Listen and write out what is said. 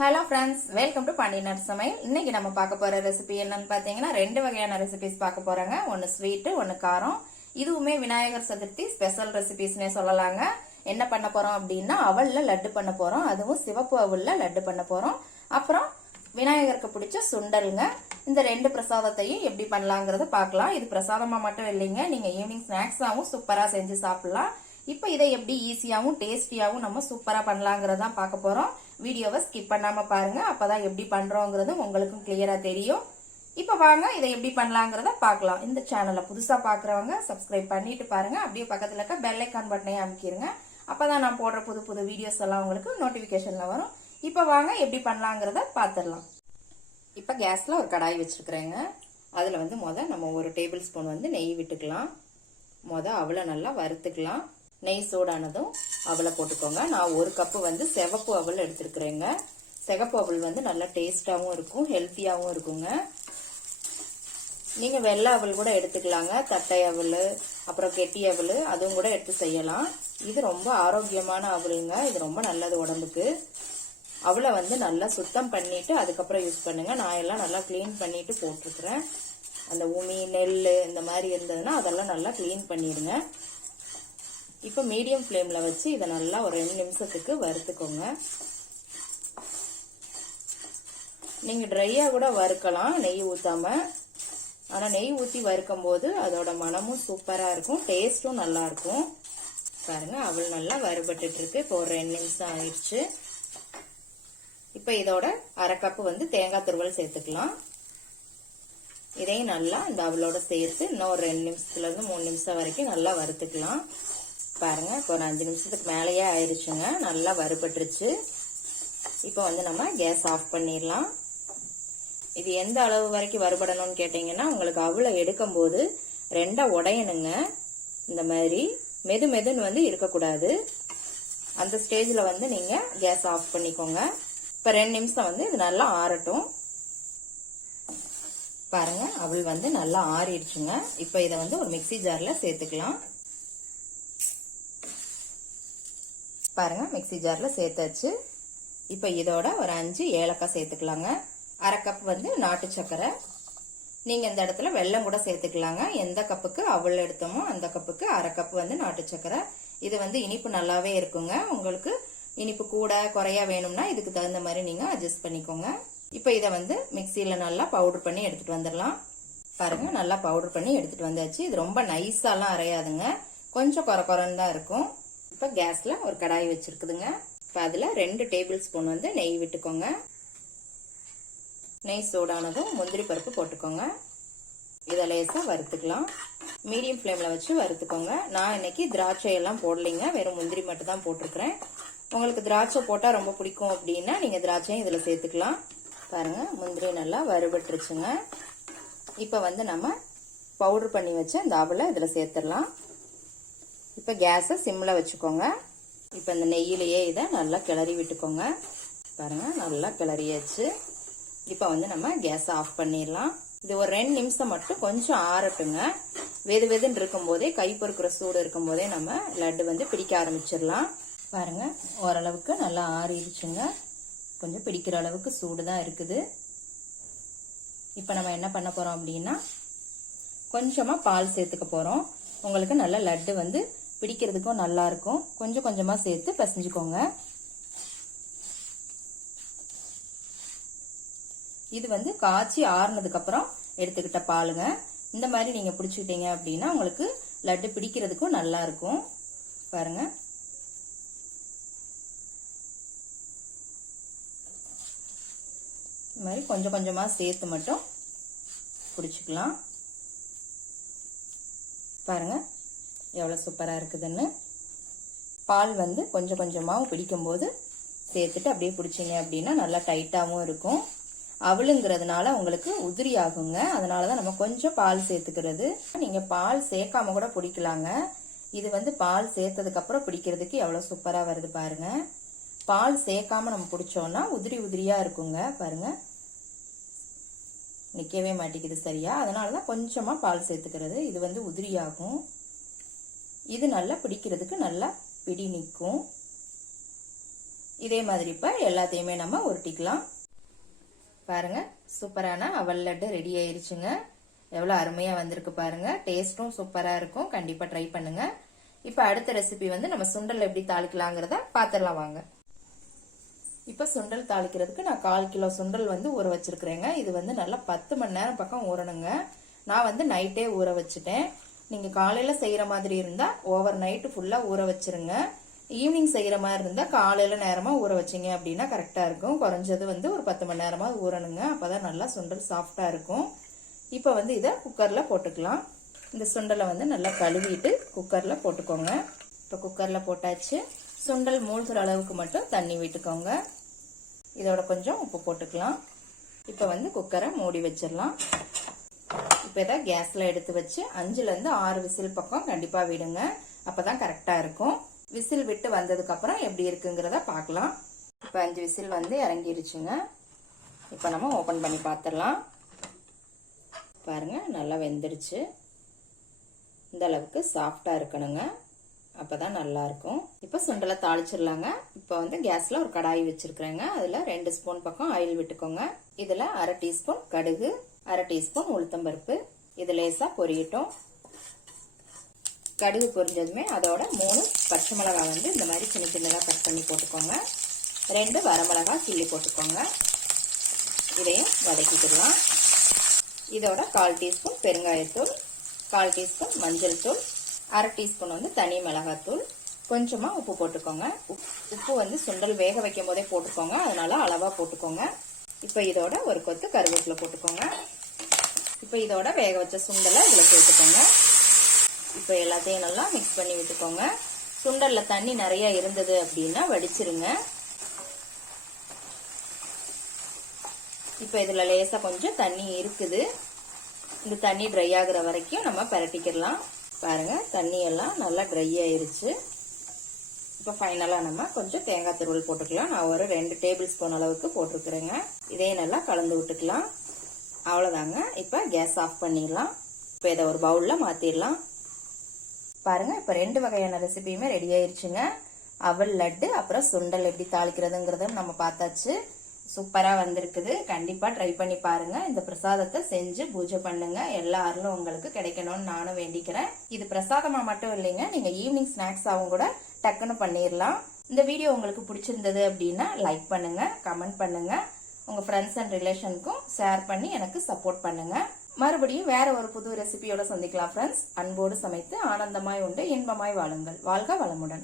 Hello friends, welcome to Pandina's Samail. இன்னைக்கு நம்ம பார்க்க போற ரெசிபி என்னன்னு பாத்தீங்கன்னா ரெண்டு வகையான ரெசிபிஸ் பார்க்க போறாங்க. ஒன்னு ஸ்வீட், ஒன்னு காரம். இதுவுமே விநாயகர் சதுர்த்தி ஸ்பெஷல் ரெசிபிஸ்னே சொல்லலாங்க. என்ன பண்ண போறோம் அப்படின்னா அவல்ல லட்டு பண்ண போறோம். அதுவும் சிவப்பு அவல்ல லட்டு பண்ண போறோம். அப்புறம் விநாயகருக்கு பிடிச்ச சுண்டல்ங்க. இந்த ரெண்டு பிரசாதத்தையும் எப்படி பண்ணலாம்ங்கறத பார்க்கலாம். இது பிரசாதமா மட்டும் இல்லைங்க. நீங்க ஈவினிங் ஸ்நாக்ஸாவும் சூப்பரா செஞ்சு சாப்பிடலாம். இப்போ இதை எப்படி ஈஸியாவும் டேஸ்டியாவும் நம்ம சூப்பரா பண்ணலாம்ங்கறத பார்க்க போறோம். வீடியோவை ஸ்கிப் பண்ணாம பாருங்க. அப்பதான் எப்படி பண்றோம்ங்கிறது உங்களுக்கும் கிளியரா தெரியும். இப்ப வாங்க இதை எப்படி பண்ணலாம்ங்கறத பார்க்கலாம். இந்த சேனலை புதுசா பாக்குறவங்க சப்ஸ்கிரைப் பண்ணிட்டு பாருங்க. அப்படியே பக்கத்துல இருக்க பெல் ஐகான் பட்டனையும் அமுக்கிருங்க. அப்பதான் நான் போடுற புது புது வீடியோஸ் எல்லாம் உங்களுக்கு நோட்டிபிகேஷன்ல வரும். இப்ப வாங்க எப்படி பண்ணலாம்ங்கறத பாத்துடலாம். இப்ப கேஸ்ல ஒரு கடாய் வச்சிருக்கிறேங்க. அதுல நம்ம ஒரு டேபிள் ஸ்பூன் நெய் விட்டுக்கலாம். அவளை நல்லா வறுத்துக்கலாம். நெய் சூடானதும் அவலை போட்டுக்கோங்க. நான் ஒரு கப்பு சிவப்பு அவல் எடுத்துருக்கிறேங்க. சிவப்பு அவல் நல்லா டேஸ்டாவும் இருக்கும், ஹெல்த்தியாவும் இருக்குங்க. நீங்க வெள்ளை அவல் கூட எடுத்துக்கலாங்க. தட்டை அவல், அப்புறம் கெட்டி அவல், அதுவும் கூட எடுத்து செய்யலாம். இது ரொம்ப ஆரோக்கியமான அவலுங்க. இது ரொம்ப நல்லது உடம்புக்கு. அவளை நல்லா சுத்தம் பண்ணிட்டு அதுக்கப்புறம் யூஸ் பண்ணுங்க. நான் எல்லாம் நல்லா கிளீன் பண்ணிட்டு போட்டிருக்கிறேன். அந்த உமி, நெல் இந்த மாதிரி இருந்ததுன்னா அதெல்லாம் நல்லா கிளீன் பண்ணிடுங்க. இப்ப மீடியம் ஃப்ளேம்ல வச்சு இதை நல்லா ஒரு 2 நிமிஷத்துக்கு வறுத்துக்கோங்க. நீங்க ட்ரையா கூட வறுக்கலாம் நெய் ஊத்தாம. ஆனா நெய் ஊத்தி வறுக்கும் போது அதோட மனமும் சூப்பரா இருக்கும், டேஸ்டும் நல்லா இருக்கும். பாருங்க அவள் நல்லா வறுபட்டு இருக்கு. இப்போ ஒரு 2 நிமிஷம் ஆயிடுச்சு. இப்ப இதோட அரை கப்பு தேங்காய் துருவல் சேர்த்துக்கலாம். இதையும் நல்லா இந்த அவளோட சேர்த்து இன்னும் ஒரு 2 நிமிஷத்துல இருந்து 3 நிமிஷம் வரைக்கும் நல்லா வறுத்துக்கலாம். பாருங்க இப்போ ஒரு 5 நிமிஷத்துக்கு மேலேயே ஆயிடுச்சுங்க. நல்லா வறுபட்டுருச்சு. இப்போ நம்ம கேஸ் ஆஃப் பண்ணிடலாம். இது எந்த அளவு வரைக்கும் வறுபடணும்னு கேட்டீங்கன்னா உங்களுக்கு அவளை எடுக்கும் போது ரெண்டா உடையணுங்க. இந்த மாதிரி மெது மெதுன்னு இருக்கக்கூடாது. அந்த ஸ்டேஜ்ல நீங்க கேஸ் ஆஃப் பண்ணிக்கோங்க. இப்ப 2 நிமிஷம் இது நல்லா ஆறட்டும். பாருங்க அவள் நல்லா ஆறிடுச்சுங்க. இப்ப இதை ஒரு மிக்ஸி ஜார்ல சேர்த்துக்கலாம். பாருங்க மிக்ஸி ஜார்ல சேர்த்தாச்சு. இப்ப இதோட ஒரு 5 ஏலக்காய் சேர்த்துக்கலாங்க. அரை கப் நாட்டு சக்கரை. நீங்க இந்த இடத்துல வெல்லம் கூட சேர்த்துக்கலாங்க. எந்த கப்புக்கு அவள் எடுத்தோமோ அந்த கப்புக்கு அரை கப் நாட்டு சக்கரை. இது இனிப்பு நல்லாவே இருக்குங்க. உங்களுக்கு இனிப்பு கூட குறையா வேணும்னா இதுக்கு தகுந்த மாதிரி நீங்க அட்ஜஸ்ட் பண்ணிக்கோங்க. இப்ப இதை மிக்சியில நல்லா பவுடர் பண்ணி எடுத்துட்டு வந்துடலாம். பாருங்க நல்லா பவுடர் பண்ணி எடுத்துட்டு வந்தாச்சு. இது ரொம்ப நைஸாலாம் அரையாதுங்க, கொஞ்சம் குறை குறைன்னு தான் இருக்கும். இப்ப கேஸ்ல ஒரு கடாய் வச்சிருக்குதுங்க. இப்ப அதுல 2 டேபிள் ஸ்பூன் நெய் விட்டுக்கோங்க. நெய் சூடானதும் முந்திரி பருப்பு போட்டுக்கோங்க. இதை லேசா வறுத்துக்கலாம். மீடியம் ஃப்ளேம்ல வச்சு வறுத்துக்கோங்க. நான் இன்னைக்கு திராட்சை எல்லாம் போடலைங்க, வெறும் முந்திரி மட்டும் தான் போட்டிருக்கிறேன். உங்களுக்கு திராட்சை போட்டா ரொம்ப பிடிக்கும் அப்படின்னா நீங்க திராட்சையும் இதுல சேர்த்துக்கலாம். பாருங்க முந்திரி நல்லா வறுபட்டுருச்சுங்க. இப்ப நம்ம பவுடர் பண்ணி வச்சு அந்த அவலை இதுல சேர்த்துடலாம். இப்ப கேஸ சிம்ல வச்சுக்கோங்க. இப்ப இந்த நெய்யிலேயே இதை நல்லா கிளறி விட்டுக்கோங்க. பாருங்க நல்லா கிளறியாச்சு. இப்ப நம்ம கேஸ ஆஃப் பண்ணிடலாம். இது ஒரு 2 நிமிஷம் மட்டும் கொஞ்சம் ஆறட்டுங்க. வெது வெதுன்னு இருக்கும் போதே, கை பொறுக்கிற சூடு இருக்கும் போதே நம்ம லட்டு பிடிக்க ஆரம்பிச்சிடலாம். பாருங்க ஓரளவுக்கு நல்லா ஆறிடுச்சுங்க. கொஞ்சம் பிடிக்கிற அளவுக்கு சூடு தான் இருக்குது. இப்ப நம்ம என்ன பண்ண போறோம் அப்படின்னா கொஞ்சமா பால் சேர்த்துக்க போறோம். உங்களுக்கு நல்ல லட்டு பிடிக்கிறதுக்கும் நல்லா இருக்கும். கொஞ்சம் கொஞ்சமா சேர்த்து பிசைஞ்சுக்கோங்க. இது காய்ச்சி ஆறுனதுக்கு அப்புறம் எடுத்துக்கிட்ட பாலுங்க. இந்த மாதிரி நீங்க பிடிச்சுக்கிட்டீங்க அப்படின்னா உங்களுக்கு லட்டு பிடிக்கிறதுக்கும் நல்லா இருக்கும். பாருங்க இந்த மாதிரி கொஞ்சம் கொஞ்சமா சேர்த்து மட்டும் பிடிச்சுக்கலாம். பாருங்க எவ்வளவு சூப்பரா இருக்குதுன்னு. பால் கொஞ்சம் கொஞ்சமா பிடிக்கும் போது சேர்த்துட்டு அப்படியே பிடிச்சிங்க அப்படின்னா நல்லா டைட்டாவும் இருக்கும். அவளுங்கிறதுனால உங்களுக்கு உதிரி ஆகுங்க. அதனாலதான் நம்ம கொஞ்சம் பால் சேர்த்துக்கிறது. நீங்க பால் சேர்க்காம கூட பிடிக்கலாங்க. இது பால் சேர்த்ததுக்கு அப்புறம் பிடிக்கிறதுக்கு எவ்வளவு சூப்பரா வருது பாருங்க. பால் சேர்க்காம நம்ம பிடிச்சோம்னா உதிரி உதிரியா இருக்குங்க. பாருங்க நிக்கவே மாட்டேங்குது சரியா. அதனாலதான் கொஞ்சமா பால் சேர்த்துக்கிறது. இது உதிரி ஆகும். இது நல்லா பிடிக்கிறதுக்கு நல்லா பிடி நிற்கும். இதே மாதிரி இப்ப எல்லாத்தையுமே நம்ம உருட்டிக்கலாம். பாருங்க, சூப்பரான அவல் லட்டு ரெடி ஆயிருச்சுங்க. எவ்வளவு அருமையா வந்திருக்கு பாருங்க. டேஸ்டும் சூப்பரா இருக்கும். கண்டிப்பா ட்ரை பண்ணுங்க. இப்ப அடுத்த ரெசிபி வந்து நம்ம சுண்டல் எப்படி தாளிக்கலாங்கிறத பாத்திரலாம் வாங்க. இப்ப சுண்டல் தாளிக்கிறதுக்கு நான் 1/4 கிலோ சுண்டல் வந்து ஊற வச்சிருக்கிறேங்க. இது வந்து நல்லா 10 மணி நேரம் பக்கம் ஊறணுங்க. நான் வந்து நைட்டே ஊற வச்சுட்டேன். நீங்க காலையில செய்யற மாதிரி இருந்தா ஓவர் நைட் ஃபுல்லா ஊற வச்சிருங்க. ஈவினிங் செய்யற மாதிரி இருந்தா காலையில நேரமா ஊற வச்சிங்க அப்படின்னா கரெக்டா இருக்கும். குறைஞ்சது வந்து ஒரு 10 மணி நேரமா ஊறணுங்க. அப்பதான் நல்லா சுண்டல் சாஃப்டா இருக்கும். இப்ப வந்து இதை குக்கர்ல போட்டுக்கலாம். இந்த சுண்டலை வந்து நல்லா கழுவிட்டு குக்கர்ல போட்டுக்கோங்க. இப்ப குக்கர்ல போட்டாச்சு. சுண்டல் மூழ்கிற அளவுக்கு மட்டும் தண்ணி விட்டுக்கோங்க. இதோட கொஞ்சம் உப்பு போட்டுக்கலாம். இப்ப வந்து குக்கரை மூடி வச்சிடலாம். இப்ப இதை கேஸ்ல எடுத்து வச்சு 5ல இருந்து 6 விசில் பக்கம் கண்டிப்பா விடுங்க. அப்பதான் கரெக்டா இருக்கும். விசில் விட்டு வந்ததுக்கு அப்புறம் எப்படி இருக்குங்கிறத பார்க்கலாம். இப்ப 5 விசில் வந்து இறங்கிருச்சுங்க. இப்ப நம்ம ஓபன் பண்ணி பார்த்துடலாம். பாருங்க, நல்லா வெந்துடுச்சு. இந்த அளவுக்கு சாஃப்டா இருக்கணுங்க. அப்பதான் நல்லா இருக்கும். இப்ப சுண்டலை தாளிச்சிடலாங்க. இப்ப வந்து கேஸ்ல ஒரு கடாய் வச்சிருக்கிறேங்க. அதுல 2 ஸ்பூன் பக்கம் ஆயில் விட்டுக்கோங்க. இதுல 1/2 டீஸ்பூன் கடுகு, 1/2 டீஸ்பூன் உளுத்தம்பருப்பு இது லேசா பொரியட்டும். கடுகு பொரிஞ்சதுமே அதோட 3 பச்சை மிளகாய் வந்து இந்த மாதிரி சின்ன சின்னதா கட் பண்ணி போட்டுக்கோங்க. 2 வரமிளகாய் கிள்ளி போட்டுக்கோங்க. இதையும் வதக்கிக்கலாம். இதோட 1/4 டீஸ்பூன் பெருங்காயத்தூள், 1/4 டீஸ்பூன் மஞ்சள் தூள், 1/2 டீஸ்பூன் வந்து தனி மிளகாத்தூள், கொஞ்சமா உப்பு போட்டுக்கோங்க. உப்பு வந்து சுண்டல் வேக வைக்கும் போதே போட்டுக்கோங்க. அதனால அளவா போட்டுக்கோங்க. இப்ப இதோட ஒரு கொத்து கருவேப்பிலை போட்டுக்கோங்க. இப்ப இதோட வேக வச்ச சுண்டலை இதுல சேர்த்துக்கோங்க. இப்ப எல்லாத்தையும் நல்லா மிக்ஸ் பண்ணி விட்டுக்கோங்க. சுண்டல்ல தண்ணி நிறைய இருந்தது அப்படின்னா வடிச்சிருங்க. இப்ப இதுல லேசா கொஞ்சம் தண்ணி இருக்குது. இந்த தண்ணி ட்ரை ஆகுற வரைக்கும் நம்ம பரட்டிக்கலாம். பாருங்க, தண்ணி எல்லாம் நல்லா ட்ரை ஆயிருச்சு. இப்ப ஃபைனலா நம்ம கொஞ்சம் தேங்காய் துருவல் போட்டுக்கலாம். நான் ஒரு 2 டேபிள் ஸ்பூன் அளவுக்கு போட்டிருக்கிறேங்க. இதையும் நல்லா கலந்து விட்டுக்கலாம். அவ்வளவுதாங்க. இப்ப கேஸ் ஆஃப் பண்ணிடலாம். இப்ப இதை ஒரு பவுல்ல மாத்திரலாம். பாருங்க, இப்ப 2 வகையான ரெசிபியுமே ரெடி ஆயிருச்சுங்க. அவல் லட்டு அப்புறம் சுண்டல் எப்படி தாளிக்கிறதுங்கிறத நம்ம பார்த்தாச்சு. சூப்பரா வந்திருக்குது. கண்டிப்பா ட்ரை பண்ணி பாருங்க. இந்த பிரசாதத்தை செஞ்சு பூஜை பண்ணுங்க. எல்லா அருளும் உங்களுக்கு கிடைக்கணும்னு நானும் வேண்டிக்கிறேன். இது பிரசாதமா மட்டும் இல்லைங்க, நீங்க ஈவினிங் ஸ்நாக்ஸாவும் கூட டக்குன்னு பண்ணிடலாம். இந்த வீடியோ உங்களுக்கு பிடிச்சிருந்தது அப்படின்னா லைக் பண்ணுங்க, கமெண்ட் பண்ணுங்க, உங்க ஃப்ரெண்ட்ஸ் அண்ட் ரிலேஷனுக்கும் ஷேர் பண்ணி எனக்கு சப்போர்ட் பண்ணுங்க. மறுபடியும் வேற ஒரு புது ரெசிபியோட சந்திக்கலாம் ஃப்ரெண்ட்ஸ். அன்போடு சமைத்து ஆனந்தமாய் உண்டு இன்பமாய் வாழுங்கள். வாழ்க வளமுடன்.